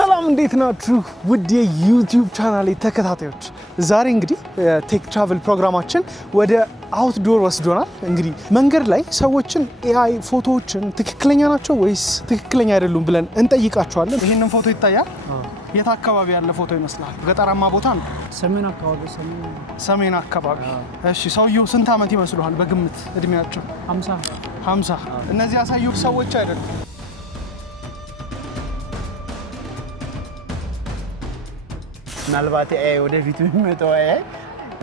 ሰላም እንዴት ናችሁ? ውድ የዩቲዩብ ቻናሌ ተከታታዮች፣ ዛሬ እንግዲህ ቴክ ትራቨል ፕሮግራማችን ወደ አውትዶር ወስዶናል። እንግዲህ መንገድ ላይ ሰዎችን ኤአይ ፎቶዎችን ትክክለኛ ናቸው ወይስ ትክክለኛ አይደሉም ብለን እንጠይቃቸዋለን። ይሄንን ፎቶ ይታያል። የት አካባቢ ያለ ፎቶ ይመስላል? ገጠራማ ቦታ ነው። ሰሜን አካባቢ። ሰሜን አካባቢ። እሺ፣ ሰውየው ስንት ዓመት ይመስሉሃል በግምት እድሜያቸው? 50። እነዚህ ያሳዩ ሰዎች አይደሉም። ምናልባት ኤአይ ወደፊት የሚመጣው ኤአይ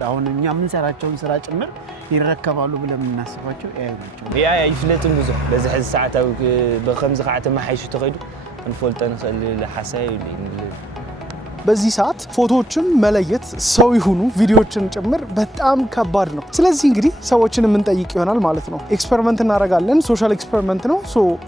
አሁን እኛ የምንሰራቸውን ስራ ጭምር ይረከባሉ ብለን የምናስባቸው ኤአይ ናቸው። ኤአይ አይፍለጥም ብዙ በዚህ ሰዓታዊ በከምዝ ከዓተ ማሐይሽ ተኸዱ እንፈልጠ ንኽእል ለሐሳይ በዚህ ሰዓት ፎቶዎችን መለየት ሰው ይሁኑ ቪዲዮዎችን ጭምር በጣም ከባድ ነው። ስለዚህ እንግዲህ ሰዎችን የምንጠይቅ ይሆናል ማለት ነው። ኤክስፐሪመንት እናደርጋለን። ሶሻል ኤክስፐሪመንት ነው።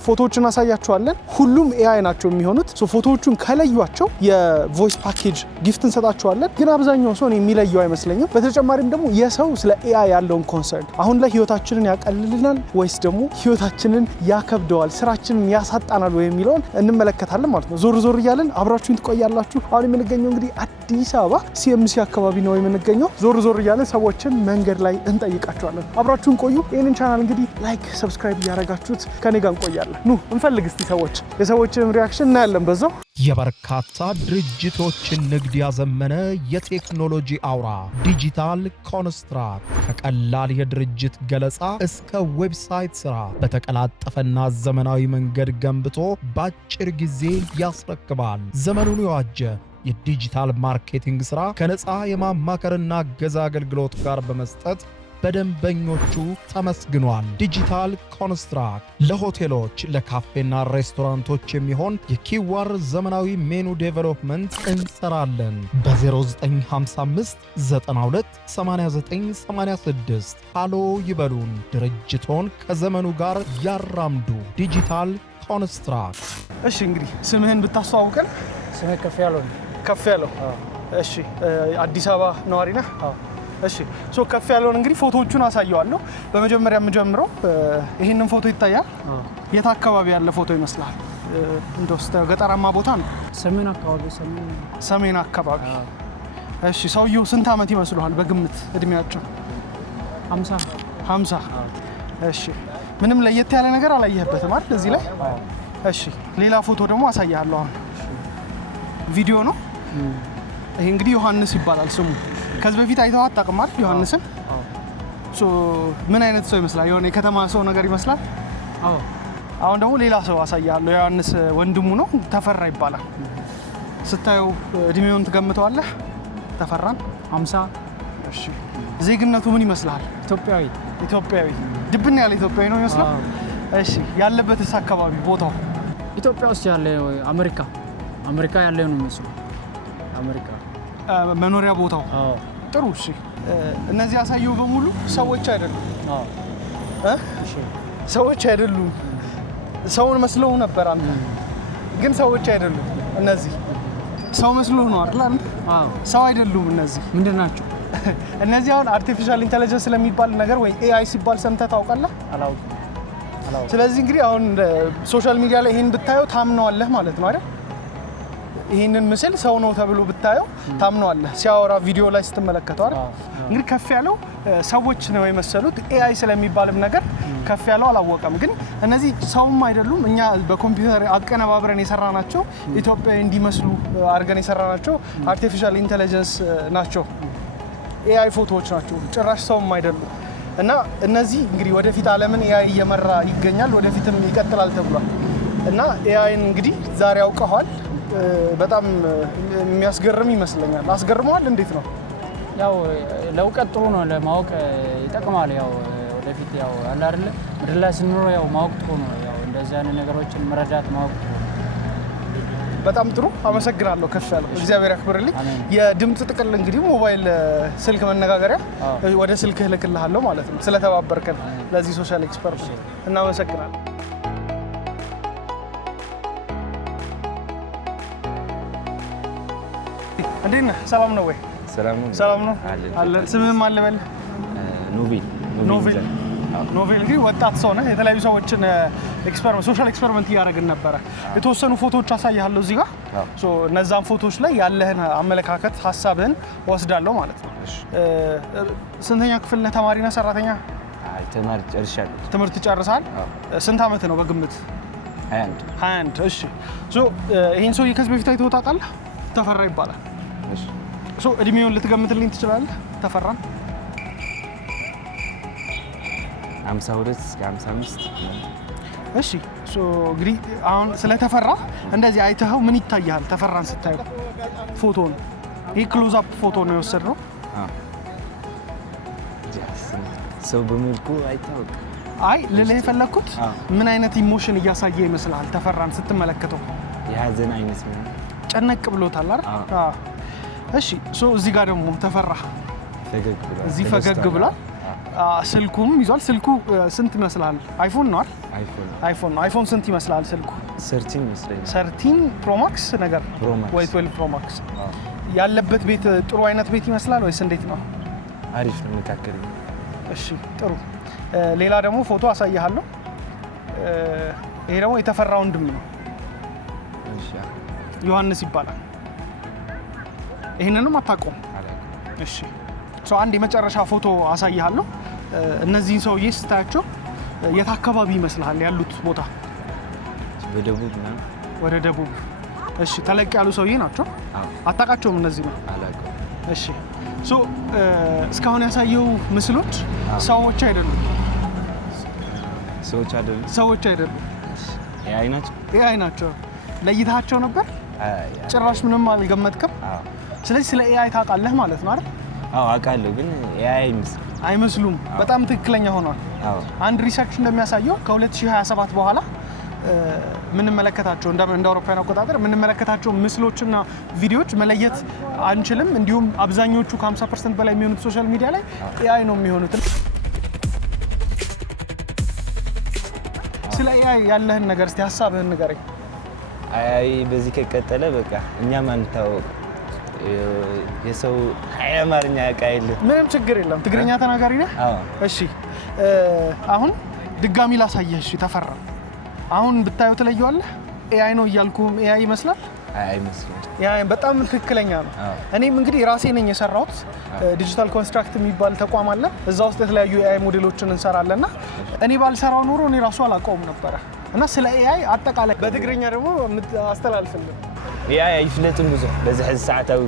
ፎቶዎችን አሳያቸዋለን። ሁሉም ኤአይ ናቸው የሚሆኑት። ፎቶዎቹን ከለዩቸው የቮይስ ፓኬጅ ጊፍት እንሰጣቸዋለን። ግን አብዛኛው ሰው የሚለየው አይመስለኝም። በተጨማሪም ደግሞ የሰው ስለ ኤአይ ያለውን ኮንሰርን አሁን ላይ ህይወታችንን ያቀልልናል ወይስ ደግሞ ህይወታችንን ያከብደዋል፣ ስራችንን ያሳጣናል ወይ የሚለውን እንመለከታለን ማለት ነው። ዞር ዞር እያለን አብራችሁን ትቆያላችሁ። አሁን የምንገኘው እንግዲህ አዲስ አበባ ሲኤምሲ አካባቢ ነው የምንገኘው። ዞር ዞር እያለን ሰዎችን መንገድ ላይ እንጠይቃቸዋለን። አብራችሁን ቆዩ። ይህንን ቻናል እንግዲህ ላይክ፣ ሰብስክራይብ እያደረጋችሁት ከኔ ጋር እንቆያለን። ኑ እንፈልግ እስቲ የሰዎችን ሪያክሽን እናያለን በዛው። የበርካታ ድርጅቶችን ንግድ ያዘመነ የቴክኖሎጂ አውራ ዲጂታል ኮንስትራክት ከቀላል የድርጅት ገለጻ እስከ ዌብሳይት ስራ በተቀላጠፈና ዘመናዊ መንገድ ገንብቶ በአጭር ጊዜ ያስረክባል። ዘመኑን የዋጀ የዲጂታል ማርኬቲንግ ስራ ከነፃ የማማከርና ገዛ አገልግሎት ጋር በመስጠት በደንበኞቹ ተመስግኗል። ዲጂታል ኮንስትራክት ለሆቴሎች፣ ለካፌና ሬስቶራንቶች የሚሆን የኪዋር ዘመናዊ ሜኑ ዴቨሎፕመንት እንሰራለን። በ0955 92 8986 ሃሎ ይበሉን። ድርጅቶን ከዘመኑ ጋር ያራምዱ። ዲጂታል ኮንስትራክት። እሺ፣ እንግዲህ ስምህን ብታስተዋውቀን? ስሜ ከፍ ያለው። እሺ፣ አዲስ አበባ ነዋሪ ነህ? እሺ፣ ከፍ ያለውን እንግዲህ ፎቶዎቹን አሳየዋለሁ። በመጀመሪያ የምጀምረው ይሄንን ፎቶ ይታያል። የት አካባቢ ያለ ፎቶ ይመስላል? እንደውስ ገጠራማ ቦታ ነው። ሰሜን አካባቢ። እሺ፣ ሰውየው ስንት ዓመት ይመስሉሃል በግምት እድሜያቸው? 50። እሺ፣ ምንም ለየት ያለ ነገር አላየህበትም አይደል እዚህ ላይ? እሺ፣ ሌላ ፎቶ ደግሞ አሳያለሁ። አሁን ቪዲዮ ነው። ይሄ እንግዲህ ዮሐንስ ይባላል ስሙ። ከዚህ በፊት አይተኸው አታውቅም አይደል ዮሐንስን? ምን አይነት ሰው ይመስላል? የሆነ የከተማ ሰው ነገር ይመስላል። አሁን ደግሞ ሌላ ሰው አሳያለሁ። ዮሐንስ ወንድሙ ነው፣ ተፈራ ይባላል። ስታየው እድሜውን ትገምተዋለህ? ተፈራን 50። እሺ፣ ዜግነቱ ምን ይመስላል? ኢትዮጵያዊ። ድብና ያለ ኢትዮጵያዊ ነው ይመስላል። እሺ፣ ያለበትስ አካባቢ ቦታው? ኢትዮጵያ ውስጥ ያለ አሜሪካ ያለ ነው የሚመስለው። አሜሪካ መኖሪያ ቦታው? ጥሩ። እሺ፣ እነዚህ ያሳየው በሙሉ ሰዎች አይደሉም። ሰዎች አይደሉም። ሰውን መስለው ነበር አንተ፣ ግን ሰዎች አይደሉም። እነዚህ ሰው መስለው ነው አይደል? ሰው አይደሉም። እነዚህ ምንድን ናቸው? እነዚህ አሁን አርቲፊሻል ኢንተለጀንስ ስለሚባል ነገር ወይ ኤአይ ሲባል ሰምተህ ታውቃለህ? አላውቅም። ስለዚህ እንግዲህ አሁን ሶሻል ሚዲያ ላይ ይሄን ብታየው ታምነዋለህ ማለት ነው አይደል? ይሄንን ምስል ሰው ነው ተብሎ ብታየው ታምነዋለህ፣ ሲያወራ ቪዲዮ ላይ ስትመለከተው አይደል? እንግዲህ ከፍ ያለው ሰዎች ነው የመሰሉት። ኤአይ ስለሚባልም ነገር ከፍ ያለው አላወቀም። ግን እነዚህ ሰውም አይደሉም። እኛ በኮምፒውተር አቀነባብረን የሰራናቸው ኢትዮጵያዊ እንዲመስሉ አድርገን የሰራናቸው አርቲፊሻል ኢንተለጀንስ ናቸው። ኤአይ ፎቶዎች ናቸው፣ ጭራሽ ሰውም አይደሉም። እና እነዚህ እንግዲህ ወደፊት ዓለምን ኤአይ እየመራ ይገኛል፣ ወደፊትም ይቀጥላል ተብሏል። እና ኤአይን እንግዲህ ዛሬ አውቀዋል። በጣም የሚያስገርም ይመስለኛል። አስገርመዋል? እንዴት ነው? ያው ለእውቀት ጥሩ ነው፣ ለማወቅ ይጠቅማል። ያው ወደፊት ያው አለ አይደል ምድር ላይ ስንኖር ያው ማወቅ ጥሩ ነው። ያው እንደዚህ አይነት ነገሮችን መረዳት ማወቅ ጥሩ። በጣም ጥሩ። አመሰግናለሁ ከፍ ያለው። እግዚአብሔር ያክብርልኝ። የድምጽ ጥቅል እንግዲህ ሞባይል ስልክ መነጋገሪያ ወደ ስልክህ እልክልሃለሁ ማለት ነው። ስለተባበርከን ለዚህ ሶሻል ኤክስፐሪመንት እናመሰግናለን። እንዴት ነህ? ሰላም ነው ወይ? ሰላም ነው አለ። ስምህም አለ በል? ኖቬል ኖቬል ግን ወጣት ሰው ነህ። የተለያዩ ሰዎችን ሶሻል ኤክስፐሪመንት እያደረግን ነበረ። የተወሰኑ ፎቶዎች አሳያለሁ እዚህ ጋር። ሶ እነዛን ፎቶዎች ላይ ያለህን አመለካከት ሀሳብህን ወስዳለሁ ማለት ነው። ስንተኛ ክፍል ነህ? ተማሪ ነህ? ሰራተኛ? አይ ተማሪ ጨርሻለሁ። ትምህርት ጨርሳል? ስንት ዓመት ነው በግምት? 21 እሺ። ሶ ይሄን ሰውዬ ከዚህ በፊት አይተኸው ታውቃለህ? ተፈራ ይባላል። እሺ ሶ እድሜውን ልትገምትልኝ ትችላለህ? ተፈራን 52 እስከ 55። እሺ ሶ እንግዲህ አሁን ስለተፈራ እንደዚህ አይተኸው ምን ይታያል? ተፈራን ስታየው ፎቶውን ይሄ ክሎዝ አፕ ፎቶ ነው የወሰድነው። ሰው በመልኩ አይታወቅም። አይ ልልህ የፈለኩት ምን አይነት ኢሞሽን እያሳየ ይመስላል ተፈራን ስትመለከተው? የሀዘን አይነት ነው። ጨነቅ ብሎታል አይደል? እሺ ሶ እዚህ ጋር ደግሞ ተፈራ ፈገግ ብሏል። እዚህ ፈገግ ብሏል። ስልኩም ይዟል። ስልኩ ስንት ይመስላል? አይፎን ነው አይደል? አይፎን ነው። አይፎን ስንት ይመስላል ስልኩ? 13 ይመስለኛል። 13 ፕሮ ማክስ ነገር ወይ 12 ፕሮ ማክስ። ያለበት ቤት ጥሩ አይነት ቤት ይመስላል ወይስ እንዴት ነው? አሪፍ ነው፣ መካከለኛ። እሺ ጥሩ። ሌላ ደግሞ ፎቶ አሳያለሁ። ይሄ ደግሞ የተፈራ ወንድም ነው። እሺ ዮሐንስ ይባላል። ይሄንንም አታውቀውም? እሺ ሶ አንድ የመጨረሻ ፎቶ አሳያለሁ። እነዚህን ሰውዬ ስታያቸው የት አካባቢ ይመስልሃል ያሉት ቦታ? በደቡብ ነው። ወደ ደቡብ። እሺ ተለቅ ያሉ ሰውዬ ናቸው? አታውቃቸውም? እነዚህ ነው። አላውቀውም። እሺ ሶ እስካሁን ያሳየው ምስሎች ሰዎች አይደሉም። ሰዎች አይደሉም። ኤአይ ናቸው። ኤአይ ናቸው። ለይታቸው ነበር? ጭራሽ ምንም አልገመትክም? ስለዚህ ስለ ኤአይ ታውቃለህ ማለት ነው አይደል? አዎ አውቃለሁ፣ ግን ኤአይ አይመስሉም። በጣም ትክክለኛ ሆኗል። አንድ ሪሰርች እንደሚያሳየው ከ2027 በኋላ ምንመለከታቸው እንደ አውሮፓውያን አቆጣጠር ምንመለከታቸው ምስሎችና ቪዲዮዎች መለየት አንችልም። እንዲሁም አብዛኞቹ ከ50% በላይ የሚሆኑት ሶሻል ሚዲያ ላይ ኤአይ ነው የሚሆኑት። ስለ ኤአይ ያለህን ነገር እስቲ ሀሳብህን ንገረኝ። ኤአይ በዚህ ከቀጠለ በቃ እኛም አንታወቅ። የሰው አማርኛ ያውቃል። ምንም ችግር የለም። ትግርኛ ተናጋሪ ነህ? እሺ አሁን ድጋሚ ላሳየህ። እሺ ተፈራ አሁን ብታዩ ትለየዋለህ? ኤአይ ነው እያልኩም ኤአይ ይመስላል? አይመስልም። ኤአይ በጣም ትክክለኛ ነው። እኔም እንግዲህ ራሴ ነኝ የሰራሁት። ዲጂታል ኮንስትራክት የሚባል ተቋም አለ። እዛ ውስጥ የተለያዩ ኤአይ ሞዴሎችን እንሰራለንና እኔ ባልሰራው ኖሮ እኔ ራሱ አላውቀውም ነበረ። እና ስለ ኤአይ አጠቃላይ በትግርኛ ደግሞ አስተላልፍልን። ኤአይ አይፍለጥም ብዙሕ በዚህ ሕዚ ሰዓታዊ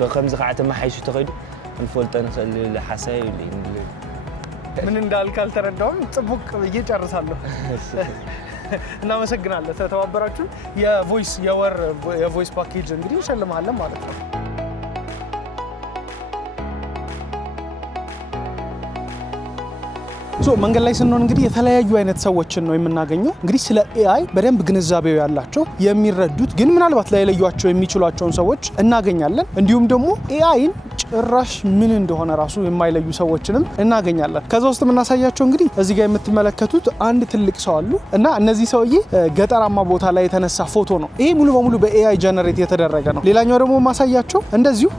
በከምዚ ከዓ ተመሓይሹ ተኸይዱ እንፈልጦ ንኽእል ሓሳብ የብለይን። ምን እንዳልክ አልተረዳሁም። ጽቡቅ ብዬ ጨርሳለሁ። እናመሰግናለን ስለተባበራችሁ። የቮይስ ፓኬጅ እንግዲህ እንሸልማለን ማለት ነው። መንገድ ላይ ስንሆን እንግዲህ የተለያዩ አይነት ሰዎችን ነው የምናገኘው። እንግዲህ ስለ ኤአይ በደንብ ግንዛቤው ያላቸው የሚረዱት፣ ግን ምናልባት ላይለዩቸው የሚችሏቸውን ሰዎች እናገኛለን። እንዲሁም ደግሞ ኤአይን ጭራሽ ምን እንደሆነ ራሱ የማይለዩ ሰዎችንም እናገኛለን። ከዛ ውስጥ የምናሳያቸው እንግዲህ እዚህ ጋር የምትመለከቱት አንድ ትልቅ ሰው አሉ እና እነዚህ ሰውዬ ገጠራማ ቦታ ላይ የተነሳ ፎቶ ነው። ይሄ ሙሉ በሙሉ በኤአይ ጀነሬት የተደረገ ነው። ሌላኛው ደግሞ ማሳያቸው እንደዚሁ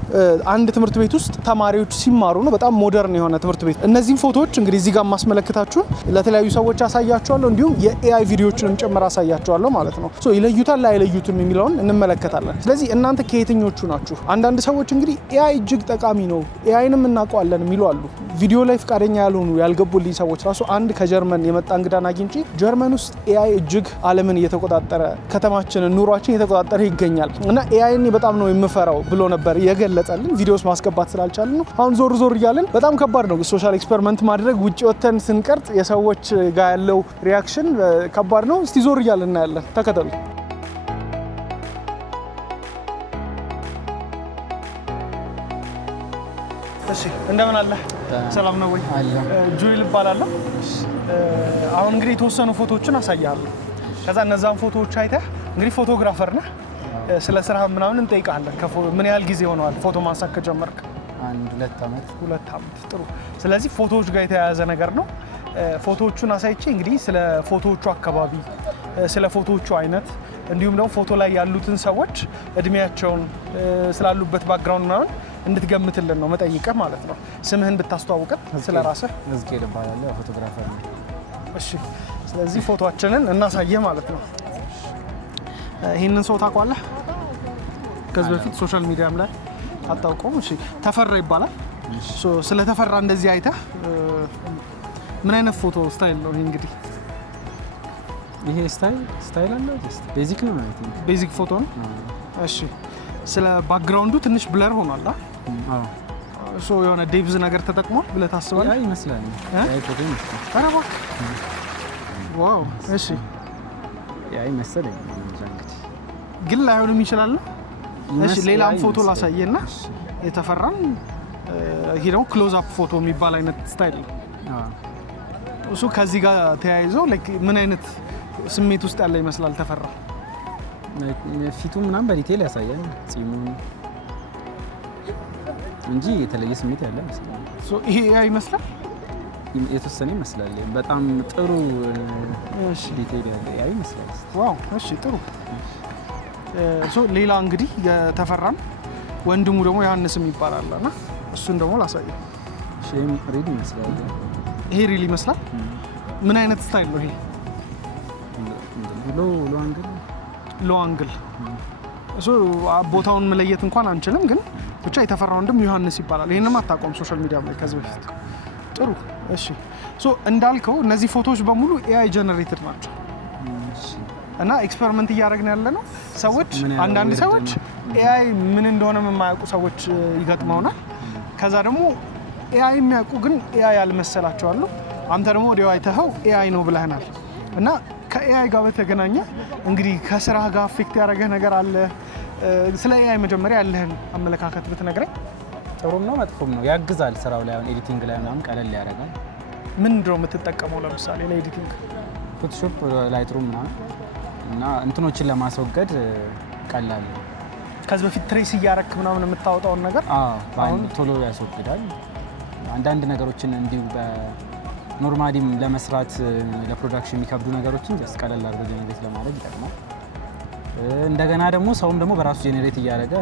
አንድ ትምህርት ቤት ውስጥ ተማሪዎች ሲማሩ ነው። በጣም ሞደርን የሆነ ትምህርት ቤት። እነዚህን ፎቶዎች እንግዲህ እዚህ ጋር ማስመለከታችሁን ለተለያዩ ሰዎች አሳያቸዋለሁ። እንዲሁም የኤአይ ቪዲዮዎችንም ጭምር አሳያቸዋለሁ ማለት ነው። ሶ ይለዩታል አይለዩትም የሚለውን እንመለከታለን። ስለዚህ እናንተ ከየትኞቹ ናችሁ? አንዳንድ ሰዎች እንግዲህ ኤአይ እጅግ ጠቃሚ ነው፣ ኤአይንም እናውቀዋለን የሚሉ አሉ። ቪዲዮ ላይ ፍቃደኛ ያልሆኑ ያልገቡልኝ ሰዎች ራሱ አንድ ከጀርመን የመጣ እንግዳን አግኝቼ ጀርመን ውስጥ ኤአይ እጅግ ዓለምን እየተቆጣጠረ ከተማችንን ኑሯችን እየተቆጣጠረ ይገኛል እና ኤአይን በጣም ነው የምፈራው ብሎ ነበር የገለጸልን። ቪዲዮስ ማስገባት ስላልቻልን ነው። አሁን ዞር ዞር እያለን በጣም ከባድ ነው ሶሻል ኤክስፐሪመንት ማድረግ። ውጭ ወተን ስንቀርጽ የሰዎች ጋር ያለው ሪያክሽን ከባድ ነው። እስቲ ዞር እያለን እናያለን። ተከተሉ። እሺ እንደምን አለ? ሰላም ነው ወይ? ጆይል እባላለሁ። አሁን እንግዲህ የተወሰኑ ፎቶዎችን አሳያለሁ። ከዛ እነዛን ፎቶዎች አይተህ እንግዲህ ፎቶግራፈር ነህ፣ ስለ ስራህ ምናምን እንጠይቃለን። ምን ያህል ጊዜ ሆነዋል ፎቶ ማንሳት ከጀመርክ? 2 ዓመት። 2 ዓመት። ጥሩ። ስለዚህ ፎቶዎች ጋር የተያያዘ ነገር ነው። ፎቶዎቹን አሳይቼ እንግዲህ ስለ ፎቶዎቹ አካባቢ፣ ስለ ፎቶዎቹ አይነት እንዲሁም ደግሞ ፎቶ ላይ ያሉትን ሰዎች እድሜያቸውን፣ ስላሉበት ባክግራውንድ ምናምን እንድትገምትልን ነው መጠይቀህ ማለት ነው። ስምህን ብታስተዋውቀን ስለራስህ። እዝቄል እባላለሁ፣ ፎቶግራፈር ነኝ። እሺ፣ ስለዚህ ፎቶአችንን እናሳየህ ማለት ነው። ይሄንን ሰው ታውቀዋለህ? ከዚህ በፊት ሶሻል ሚዲያም ላይ አታውቀውም? እሺ፣ ተፈራ ይባላል። ስለ ተፈራ እንደዚህ አይተህ ምን አይነት ፎቶ ስታይል ነው ይሄ? እንግዲህ ይሄ ስታይል አለው ቤዚክ ነው ማለት ነው። ቤዚክ ፎቶ ነው። እሺ፣ ስለ ባክግራውንዱ ትንሽ ብለር ሆኗል። አዎ፣ የሆነ ዴብዝ ነገር ተጠቅሟል ብለህ ታስባለህ? አይ ይመስላል። አይ ፎቶ ይመስላል። ኧረ እባክህ ዋው። እሺ፣ አይ መሰለኝ ግን ላይሆንም ይችላል። እሺ፣ ሌላም ፎቶ ላሳየና የተፈራን ይሄ ደግሞ ክሎዝ አፕ ፎቶ የሚባል አይነት ስታይል ነው። እሱ ከዚህ ጋር ተያይዞ ምን አይነት ስሜት ውስጥ ያለ ይመስላል ተፈራ? ፊቱ ምናምን በዲቴል ያሳያል ጺሙ እንጂ የተለየ ስሜት ያለ አይመስልም። ይሄ ይመስላል የተወሰነ ይመስላል። በጣም ጥሩ ዲቴል ያለ ይመስላል። ዋው። እሺ፣ ጥሩ። ሌላ እንግዲህ የተፈራን ወንድሙ ደግሞ ዮሐንስም ይባላል እና እሱን ደግሞ ላሳየው። ሼም ሪል ይመስላል። ይሄ ሪል ይመስላል። ምን አይነት ስታይል ነው ይሄ? ሎ አንግል። ቦታውን መለየት እንኳን አንችልም፣ ግን ብቻ የተፈራ ወንድም ዮሐንስ ይባላል። ይሄንም አታውቀውም ሶሻል ሚዲያ ላይ ከዚህ በፊት። ጥሩ። እሺ፣ እንዳልከው እነዚህ ፎቶዎች በሙሉ ኤአይ ጀነሬትድ ናቸው እና ኤክስፐሪመንት እያደረግን ያለ ነው። አንዳንድ ሰዎች ኤአይ ምን እንደሆነ የማያውቁ ሰዎች ይገጥመውናል። ከዛ ደግሞ ኤአይ የሚያውቁ ግን ኤአይ ያልመሰላቸው አሉ። አንተ ደግሞ ወዲያው አይተኸው ኤአይ ነው ብለህናል። እና ከኤአይ ጋር በተገናኘ እንግዲህ ከስራህ ጋር አፌክት ያደረገህ ነገር አለ? ስለ ኤአይ መጀመሪያ ያለህን አመለካከት ብትነግረኝ። ጥሩም ነው መጥፎም ነው። ያግዛል ስራው ላይ፣ አሁን ኤዲቲንግ ላይ ምናምን ቀለል ያደርጋል። ምንድነው የምትጠቀመው ለምሳሌ ለኤዲቲንግ? ፎቶሾፕ፣ ላይትሩም ምናምን እና እንትኖችን ለማስወገድ ቀላል። ከዚህ በፊት ትሬስ እያረክ ምናምን የምታወጣውን ነገር አሁን ቶሎ ያስወግዳል። አንዳንድ ነገሮችን እንዲሁ በኖርማሊም ለመስራት ለፕሮዳክሽን የሚከብዱ ነገሮችን ጀስት ቀለል አድርጎ ጄኔሬት ለማድረግ ይጠቅማል። እንደገና ደግሞ ሰውም ደግሞ በራሱ ጄኔሬት እያደረገ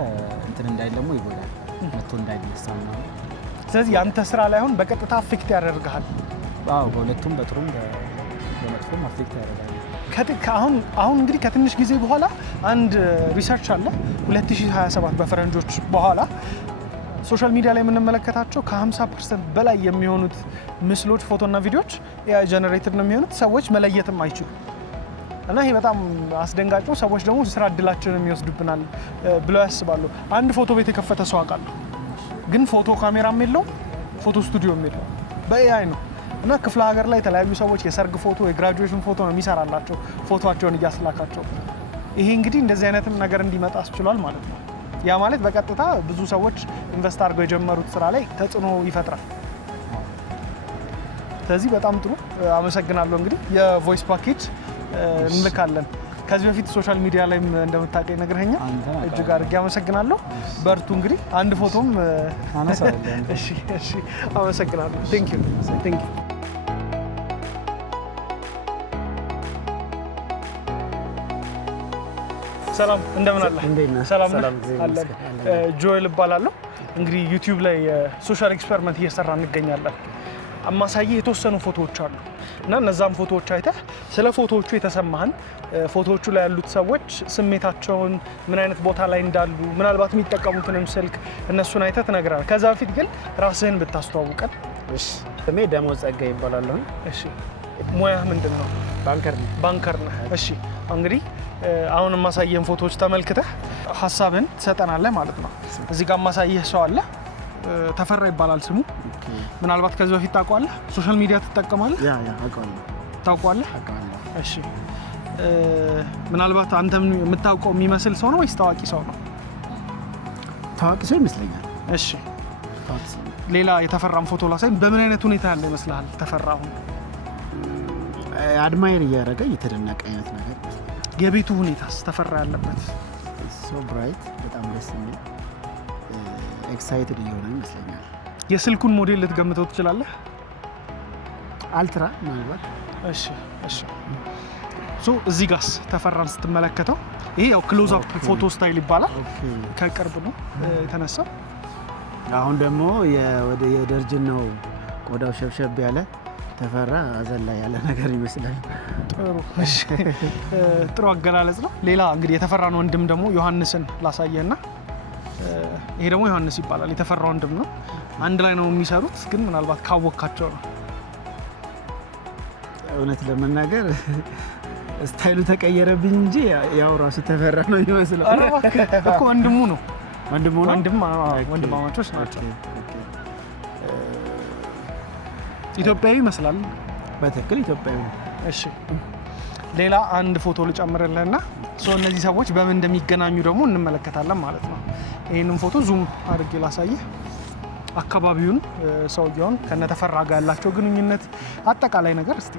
እንትን እንዳይል ደግሞ ይጎዳል፣ መጥቶ እንዳይነሳ ነው። ስለዚህ ያንተ ስራ ላይ አሁን በቀጥታ አፌክት ያደርጋል? አዎ፣ በሁለቱም በጥሩም በመጥፎም አፌክት ያደርጋል። አሁን እንግዲህ ከትንሽ ጊዜ በኋላ አንድ ሪሰርች አለ 2027 በፈረንጆች በኋላ ሶሻል ሚዲያ ላይ የምንመለከታቸው ከ50% በላይ የሚሆኑት ምስሎች፣ ፎቶና ቪዲዮዎች ኤአይ ጀነሬትድ ነው የሚሆኑት። ሰዎች መለየትም አይችሉም እና ይሄ በጣም አስደንጋጭ ነው። ሰዎች ደግሞ ስራ እድላችንን ይወስዱብናል ብለው ያስባሉ። አንድ ፎቶ ቤት የከፈተ ሰው አውቃለሁ፣ ግን ፎቶ ካሜራም የለውም፣ ፎቶ ስቱዲዮም የለውም፣ በኤአይ ነው። እና ክፍለ ሀገር ላይ የተለያዩ ሰዎች የሰርግ ፎቶ፣ የግራጁዌሽን ፎቶ ነው የሚሰራላቸው ፎቶቸውን እያስላካቸው። ይሄ እንግዲህ እንደዚህ አይነትም ነገር እንዲመጣ አስችሏል ማለት ነው። ያ ማለት በቀጥታ ብዙ ሰዎች ኢንቨስት አድርገው የጀመሩት ስራ ላይ ተጽዕኖ ይፈጥራል። ስለዚህ በጣም ጥሩ አመሰግናለሁ። እንግዲህ የቮይስ ፓኬጅ እንልካለን። ከዚህ በፊት ሶሻል ሚዲያ ላይ እንደምታውቀኝ ነግረኸኛል። እጅግ አድርጌ አመሰግናለሁ። በርቱ። እንግዲህ አንድ ፎቶም አነሳለሁ። እሺ፣ አመሰግናለሁ። ቴንክ ዩ። ሰላም፣ እንደምን አለ? ሰላም አለ። ጆኤል እባላለሁ። እንግዲህ ዩቲዩብ ላይ ሶሻል ኤክስፐሪመንት እየሰራ እንገኛለን። አማሳይ የተወሰኑ ፎቶዎች አሉ እና እነዛም ፎቶዎች አይተህ ስለ ፎቶዎቹ የተሰማህን፣ ፎቶዎቹ ላይ ያሉት ሰዎች ስሜታቸውን፣ ምን አይነት ቦታ ላይ እንዳሉ፣ ምናልባት የሚጠቀሙትንም ስልክ እነሱን አይተህ ትነግራለህ። ከዛ በፊት ግን ራስህን ብታስተዋውቀን። እሺ፣ ስሜ ደሞዝ ጸጋይ ይባላለሁ። እሺ፣ ሙያህ ምንድን ነው? ባንከር ነህ። እሺ፣ እንግዲህ አሁን የማሳየህን ፎቶዎች ተመልክተህ ሀሳብህን ትሰጠናለህ ማለት ነው። እዚህ ጋር የማሳየህ ሰው አለ፣ ተፈራ ይባላል ስሙ። ምናልባት ከዚህ በፊት ታውቀዋለህ? ሶሻል ሚዲያ ትጠቀማለህ? አውቀዋለሁ። ታውቀዋለህ? እሺ፣ ምናልባት አንተ የምታውቀው የሚመስል ሰው ነው ወይስ ታዋቂ ሰው ነው? ታዋቂ ሰው ይመስለኛል። እሺ፣ ሌላ የተፈራም ፎቶ ላሳይ። በምን አይነት ሁኔታ ያለ ይመስልሃል ተፈራ? አሁን አድማየር እያደረገ እየተደነቀ አይነት ነገር። የቤቱ ሁኔታስ ተፈራ ያለበት? ሶ ብራይት፣ በጣም ደስ የሚል ኤክሳይትድ እየሆነ ይመስለኛል። የስልኩን ሞዴል ልትገምተው ትችላለህ? አልትራ ምናልባት። እሺ፣ እዚህ ጋርስ ተፈራን ስትመለከተው ይሄ ያው ክሎዝ አፕ ፎቶ ስታይል ይባላል። ከቅርብ ነው የተነሳው። አሁን ደግሞ ወደ የደርጅን ነው ቆዳው ሸብሸብ ያለ ተፈራ አዘን ላይ ያለ ነገር ይመስላል። ጥሩ አገላለጽ ነው። ሌላ እንግዲህ የተፈራን ወንድም ደግሞ ዮሐንስን ላሳየና ይሄ ደግሞ ዮሐንስ ይባላል። የተፈራ ወንድም ነው። አንድ ላይ ነው የሚሰሩት፣ ግን ምናልባት ካወካቸው ነው። እውነት ለመናገር ስታይሉ ተቀየረብኝ እንጂ ያው ራሱ ተፈራ ነው የሚመስለው። ኧረ እባክህ እኮ ወንድሙ ነው። ወንድማማቾች ናቸው። ኢትዮጵያዊ ይመስላል። በትክክል ኢትዮጵያዊ ነው። እሺ ሌላ አንድ ፎቶ ልጨምርልህና እነዚህ ሰዎች በምን እንደሚገናኙ ደግሞ እንመለከታለን ማለት ነው። ይህንን ፎቶ ዙም አድርጌ ላሳየህ። አካባቢውን፣ ሰውየውን ከነተፈራ ጋር ያላቸው ግንኙነት፣ አጠቃላይ ነገር እስቲ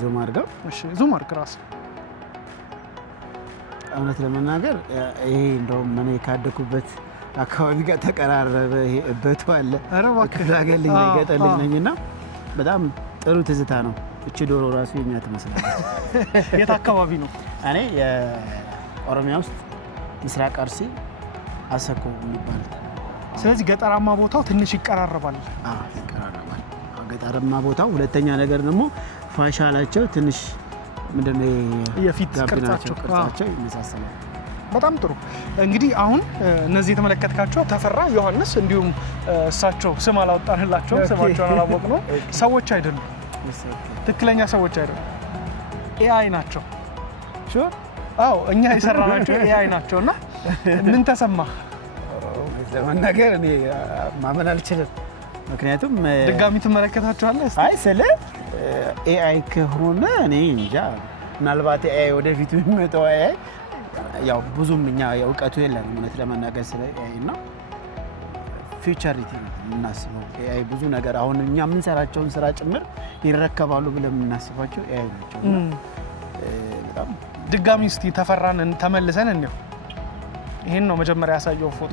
ዙም አድርገው። እሺ ዙም አድርግ ራስህ። እውነት ለመናገር ይሄ እንደውም እኔ ካደኩበት አካባቢ ጋር ተቀራረበ። ይሄ እበቱ አለ ክፍላገልኝ ላይ ገጠልኝ ነኝና በጣም ጥሩ ትዝታ ነው። እቺ ዶሮ ራሱ የኛ ትመስላለች። የት አካባቢ ነው? እኔ የኦሮሚያ ውስጥ ምስራቅ አርሲ አሰኮ የሚባል። ስለዚህ ገጠራማ ቦታው ትንሽ ይቀራረባል። ይቀራረባል ገጠራማ ቦታው። ሁለተኛ ነገር ደግሞ ፋሻላቸው ትንሽ ምንድነው የፊት ቅርጻቸው ይመሳሰላል። በጣም ጥሩ። እንግዲህ አሁን እነዚህ የተመለከትካቸው ተፈራ፣ ዮሐንስ እንዲሁም እሳቸው ስም አላወጣንላቸው፣ ስማቸውን አላወቅ ነው። ሰዎች አይደሉም፣ ትክክለኛ ሰዎች አይደሉም፣ ኤአይ ናቸው። ሹር አዎ፣ እኛ የሰራናቸው ኤአይ ናቸው። እና ምን ተሰማ? ለመናገር እኔ ማመን አልችልም። ምክንያቱም ድጋሚ ትመለከታቸዋለህ? አይ ስለ ኤአይ ከሆነ እኔ እንጃ። ምናልባት ኤአይ ወደፊቱ የሚመጣው ኤአይ ያው ብዙም እኛ እውቀቱ የለንም እውነት ለመናገር ስለ ኤአይ እና ፊውቸሪቲ ነው የምናስበው። ኤአይ ብዙ ነገር አሁን እኛ የምንሰራቸውን ስራ ጭምር ይረከባሉ ብለን የምናስባቸው ኤአይ ናቸው። በጣም ድጋሚ እስቲ ተፈራን ተመልሰን እንየው። ይሄን ነው መጀመሪያ ያሳየው ፎቶ።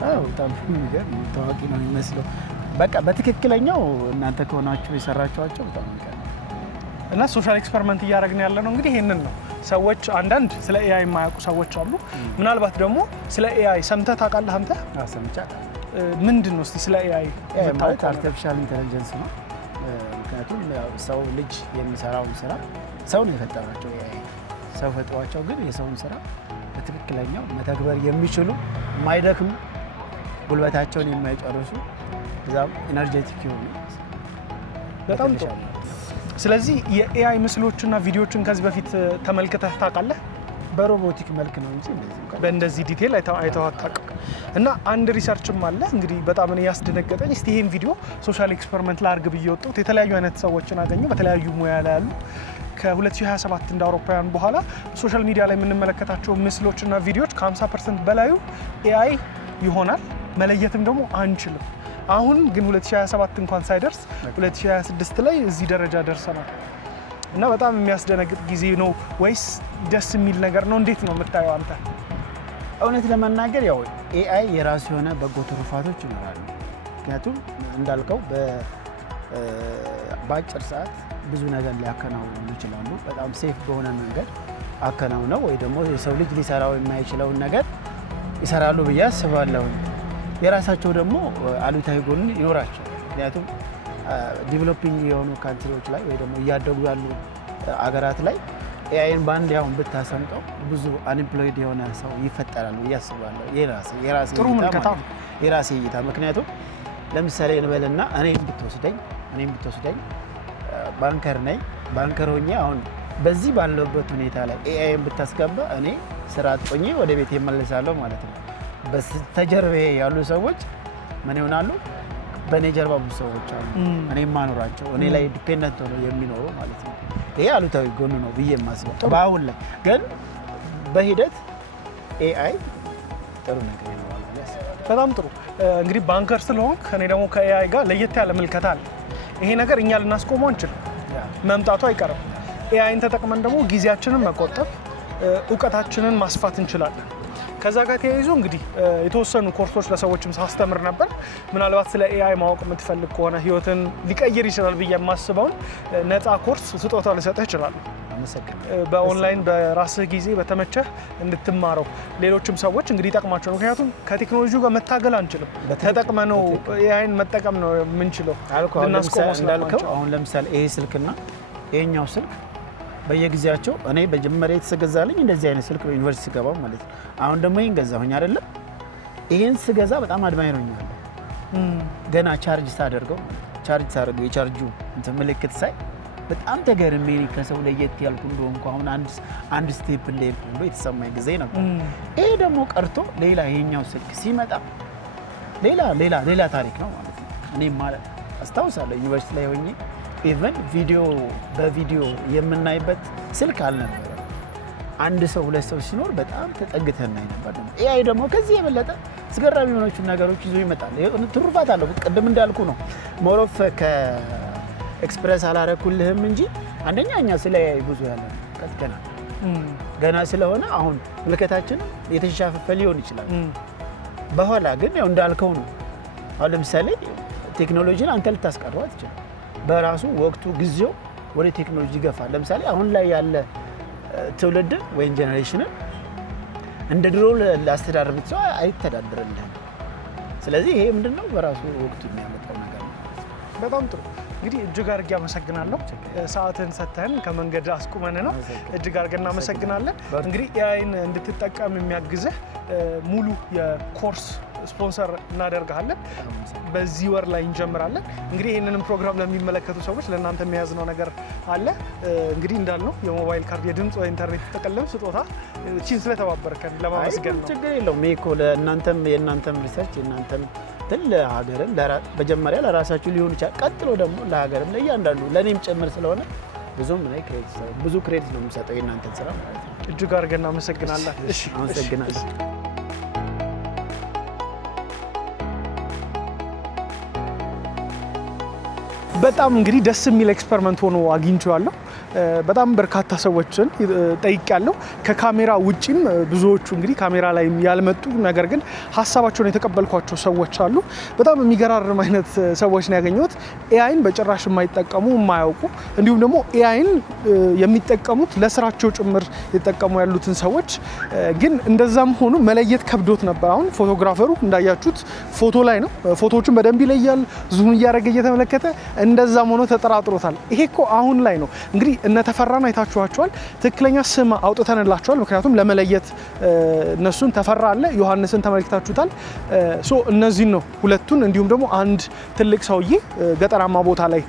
በጣም የሚገርም ታዋቂ ነው የሚመስለው። በቃ በትክክለኛው እናንተ ከሆናችሁ የሰራችኋቸው በጣም የሚገርም እና ሶሻል ኤክስፐሪመንት እያደረግን ያለ ነው እንግዲህ ይሄንን ነው። ሰዎች አንዳንድ ስለ ኤአይ የማያውቁ ሰዎች አሉ። ምናልባት ደግሞ ስለ ኤአይ ሰምተህ ታውቃለህ አንተ? ሰምቻለሁ። ምንድን ነው እስቲ ስለ ኤአይ ማለት? አርቲፊሻል ኢንተለጀንስ ነው። ምክንያቱም ሰው ልጅ የሚሰራውን ስራ ሰው ነው የፈጠራቸው። ኤአይ ሰው ፈጥሯቸው፣ ግን የሰውን ስራ በትክክለኛው መተግበር የሚችሉ የማይደክሙ ጉልበታቸውን የማይጨርሱ እዛም ኤነርጄቲክ የሆኑ በጣም ጥሩ። ስለዚህ የኤአይ ምስሎችና ቪዲዮዎችን ከዚህ በፊት ተመልክተህ ታውቃለህ? በሮቦቲክ መልክ ነው እንጂ በእንደዚህ ዲቴል አይተኸው አታውቅም። እና አንድ ሪሰርችም አለ እንግዲህ በጣም እኔ ያስደነገጠኝ። እስቲ ይሄን ቪዲዮ ሶሻል ኤክስፐሪመንት ላድርግ ብዬ ወጣሁት። የተለያዩ አይነት ሰዎችን አገኘሁ በተለያዩ ሙያ ላይ ያሉ። ከ2027 እንደ አውሮፓውያን በኋላ ሶሻል ሚዲያ ላይ የምንመለከታቸው ምስሎችና ቪዲዮዎች ከ50% በላዩ ኤአይ ይሆናል። መለየትም ደግሞ አንችልም። አሁን ግን 2027 እንኳን ሳይደርስ 2026 ላይ እዚህ ደረጃ ደርሰናል። እና በጣም የሚያስደነግጥ ጊዜ ነው ወይስ ደስ የሚል ነገር ነው? እንዴት ነው የምታየው አንተ? እውነት ለመናገር ያው ኤአይ የራሱ የሆነ በጎ ትሩፋቶች ይኖራሉ። ምክንያቱም እንዳልከው በአጭር ሰዓት ብዙ ነገር ሊያከናውኑ ይችላሉ። በጣም ሴፍ በሆነ መንገድ አከናውነው ወይ ደግሞ የሰው ልጅ ሊሰራው የማይችለውን ነገር ይሰራሉ ብዬ አስባለሁ። የራሳቸው ደግሞ አሉታዊ ጎን ይኖራቸው። ምክንያቱም ዲቨሎፒንግ የሆኑ ካንትሪዎች ላይ ወይ ደግሞ እያደጉ ያሉ አገራት ላይ ኤአይን በአንድ ያሁን ብታሰምጠው ብዙ አንኤምፕሎይድ የሆነ ሰው ይፈጠራሉ ብዬ አስባለሁ። የራሴ እይታ። ምክንያቱም ለምሳሌ እንበልና እኔም ብትወስደኝ ባንከር ነኝ። ባንከር ሆኜ አሁን በዚህ ባለበት ሁኔታ ላይ ኤአይን ብታስገባ እኔ ስራ አጥቶኝ ወደ ቤት እመለሳለሁ ማለት ነው። በስተጀርባ ያሉ ሰዎች ምን ይሆናሉ? በእኔ ጀርባ ብዙ ሰዎች አሉ፣ እኔ ማኖራቸው፣ እኔ ላይ ዲፔንደንት ሆነው የሚኖሩ ማለት ነው። ይሄ አሉታዊ ጎኑ ነው ብዬ የማስበው። በአሁን ላይ ግን በሂደት ኤአይ ጥሩ ነገር ይኖራል። በጣም ጥሩ። እንግዲህ ባንከር ስለሆንክ እኔ ደግሞ ከኤአይ ጋር ለየት ያለ ምልከታ አለ። ይሄ ነገር እኛ ልናስቆመው አንችልም፣ መምጣቱ አይቀርም። ኤአይን ተጠቅመን ደግሞ ጊዜያችንን መቆጠብ፣ እውቀታችንን ማስፋት እንችላለን። ከዛ ጋር ተያይዞ እንግዲህ የተወሰኑ ኮርሶች ለሰዎችም ሳስተምር ነበር። ምናልባት ስለ ኤአይ ማወቅ የምትፈልግ ከሆነ ህይወትን ሊቀይር ይችላል ብዬ የማስበውን ነፃ ኮርስ ስጦታ ልሰጥህ እችላለሁ። በኦንላይን በራስህ ጊዜ በተመቸህ እንድትማረው ሌሎችም ሰዎች እንግዲህ ይጠቅማቸው። ምክንያቱም ከቴክኖሎጂው ጋር መታገል አንችልም፣ ተጠቅመነው ኤአይን መጠቀም ነው የምንችለው። እንዳልከው አሁን ለምሳሌ ይሄ ስልክና ይሄኛው ስልክ በየጊዜያቸው እኔ በመጀመሪያ የተገዛልኝ እንደዚህ አይነት ስልክ በዩኒቨርሲቲ ገባ ማለት ነው። አሁን ደግሞ ይሄን ገዛሁኝ አይደለ? ይሄን ስገዛ በጣም አድማይር ሆኛለሁ። ገና ቻርጅ ሳደርገው የቻርጁ እንትን ምልክት ሳይ በጣም ተገርሜ ከሰው ለየት ያልኩ እንደሆንኩ አሁን አንድ ስቴፕ እንደሄድኩ ብሎ የተሰማኝ ጊዜ ነበር። ይሄ ደግሞ ቀርቶ ሌላ ይሄኛው ስልክ ሲመጣ ሌላ ታሪክ ነው ማለት ነው። እኔ ማለት አስታውሳለሁ ዩኒቨርሲቲ ላይ ሆኜ ኢቨን በቪዲዮ የምናይበት ስልክ አልነበረ። አንድ ሰው ሁለት ሰው ሲኖር በጣም ተጠግተን እናይ ነበር። ኤአይ ደግሞ ከዚህ የበለጠ አስገራሚ የሆነች ነገሮች ይዞ ይመጣል። ትሩፋት አለው። ቅድም እንዳልኩ ነው ሞሮፍ ከኤክስፕረስ አላረኩልህም እንጂ አንደኛ እኛ ስለ ኤአይ ብዙ ያለ ገና ስለሆነ አሁን ምልከታችን የተሻፈፈ ሊሆን ይችላል። በኋላ ግን ያው እንዳልከው ነው። አሁን ለምሳሌ ቴክኖሎጂን አንተ ልታስቀረው አትችልም። በራሱ ወቅቱ ጊዜው ወደ ቴክኖሎጂ ይገፋል። ለምሳሌ አሁን ላይ ያለ ትውልድ ወይም ጄኔሬሽንን እንደ ድሮ ላስተዳደር ብቻ አይተዳደርልህም። ስለዚህ ይሄ ምንድነው በራሱ ወቅቱ የሚያመጣው ነገር ነው። በጣም ጥሩ። እንግዲህ እጅግ አድርጌ አመሰግናለሁ። ሰዓትን ሰጥተን ከመንገድ አስቁመን ነው። እጅግ አድርገን እናመሰግናለን። እንግዲህ ኤአይን እንድትጠቀም የሚያግዝህ ሙሉ የኮርስ ስፖንሰር እናደርጋለን። በዚህ ወር ላይ እንጀምራለን። እንግዲህ ይህንንም ፕሮግራም ለሚመለከቱ ሰዎች ለእናንተ የሚያዝነው ነገር አለ። እንግዲህ እንዳልነው የሞባይል ካርድ፣ የድምፅ ወይ ኢንተርኔት ተጠቅልም ስጦታ እቺን ስለተባበርከን ለማመስገን ነው። ችግር የለውም። ይሄ እኮ የእናንተም ሪሰርች የእናንተም ለሀገርም መጀመሪያ ለራሳችሁ ሊሆን ይችላል። ቀጥሎ ደግሞ ለሀገርም ለእያንዳንዱ ለእኔም ጭምር ስለሆነ ብዙ ክሬዲት ነው የምሰጠው የእናንተን ስራ ማለት ነው። እጅግ አድርገን እናመሰግናለን። አመሰግናለሁ። በጣም እንግዲህ ደስ የሚል ኤክስፐሪመንት ሆኖ አግኝቼዋለሁ። በጣም በርካታ ሰዎችን ጠይቄያለሁ። ከካሜራ ውጪም ብዙዎቹ እንግዲህ ካሜራ ላይ ያልመጡ ነገር ግን ሀሳባቸውን የተቀበልኳቸው ሰዎች አሉ። በጣም የሚገራርም አይነት ሰዎች ነው ያገኘሁት። ኤአይን በጭራሽ የማይጠቀሙ የማያውቁ፣ እንዲሁም ደግሞ ኤአይን የሚጠቀሙት ለስራቸው ጭምር የተጠቀሙ ያሉትን ሰዎች ግን እንደዛም ሆኖ መለየት ከብዶት ነበር። አሁን ፎቶግራፈሩ እንዳያችሁት ፎቶ ላይ ነው። ፎቶዎቹን በደንብ ይለያል። ዙም እያደረገ እየተመለከተ እንደዛም ሆኖ ተጠራጥሮታል። ይሄ እኮ አሁን ላይ ነው እንግዲህ እነ ተፈራን አይታችኋቸዋል። ትክክለኛ ስም አውጥተንላቸዋል። ምክንያቱም ለመለየት እነሱን ተፈራ አለ፣ ዮሐንስን ተመልክታችሁታል። እነዚህን ነው ሁለቱን፣ እንዲሁም ደግሞ አንድ ትልቅ ሰውዬ ገጠራማ ቦታ ላይ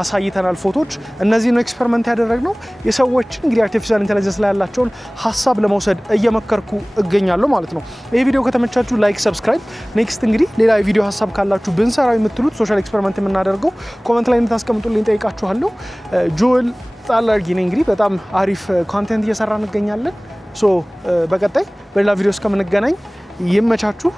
አሳይተናል ፎቶች። እነዚህ ነው ኤክስፐሪመንት ያደረግነው። የሰዎችን እንግዲህ አርቲፊሻል ኢንተለጀንስ ላይ ያላቸውን ሀሳብ ለመውሰድ እየመከርኩ እገኛለሁ ማለት ነው። ይህ ቪዲዮ ከተመቻችሁ ላይክ፣ ሰብስክራይብ። ኔክስት እንግዲህ ሌላ የቪዲዮ ሀሳብ ካላችሁ ብንሰራው የምትሉት ሶሻል ኤክስፐሪመንት የምናደርገው ኮመንት ላይ እንድታስቀምጡልኝ ጠይቃችኋለሁ። ጆል ጣላርጊ ነኝ። እንግዲህ በጣም አሪፍ ኮንቴንት እየሰራ እንገኛለን። በቀጣይ በሌላ ቪዲዮ እስከምንገናኝ ይመቻችሁ።